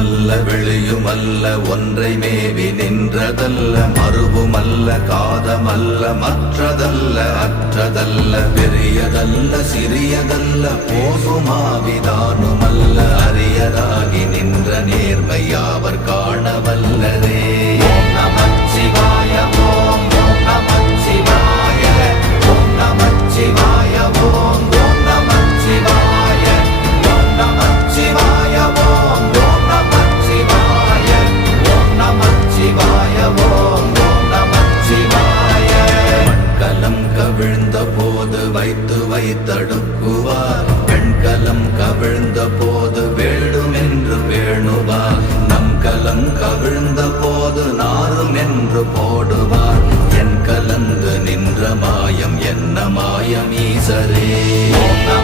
உள்ளுமல்ல வெளியுமல்ல ஒன்றை மேவி நின்றதல்ல மறுவுமல்ல காதமல்ல மற்றதல்ல அற்றதல்ல பெரியதல்ல சிறியதல்ல போகுமாவிதானுமல்ல அரியதாகி நின்ற நேர்மை யாவர் காணவல்லரே. ஓம் நமச்சிவாய ஓம் ஓம் நமச்சிவாய ஓம் நமச்சிவாய ஓம் ஓம் நமச்சிவாய ஓம் நமச்சிவாய ஓம் ஓம் நமச்சிவாய ஓம் நமச்சிவாய ஓம் ஓம் நமச்சிவாய. மண்கலம் கவிழ்ந்த போது வைத்து வைத்தடுக்குவார் பெண்கலம் கவிழ்ந்த போது வேண்டுமென்று வேணுவார் நம் கலம் கவிழ்ந்த போது நாரும் என்று போடுவார் என் கலந்து நின்ற மாயம் என்ன மாயம் ஈசரே. ஓம்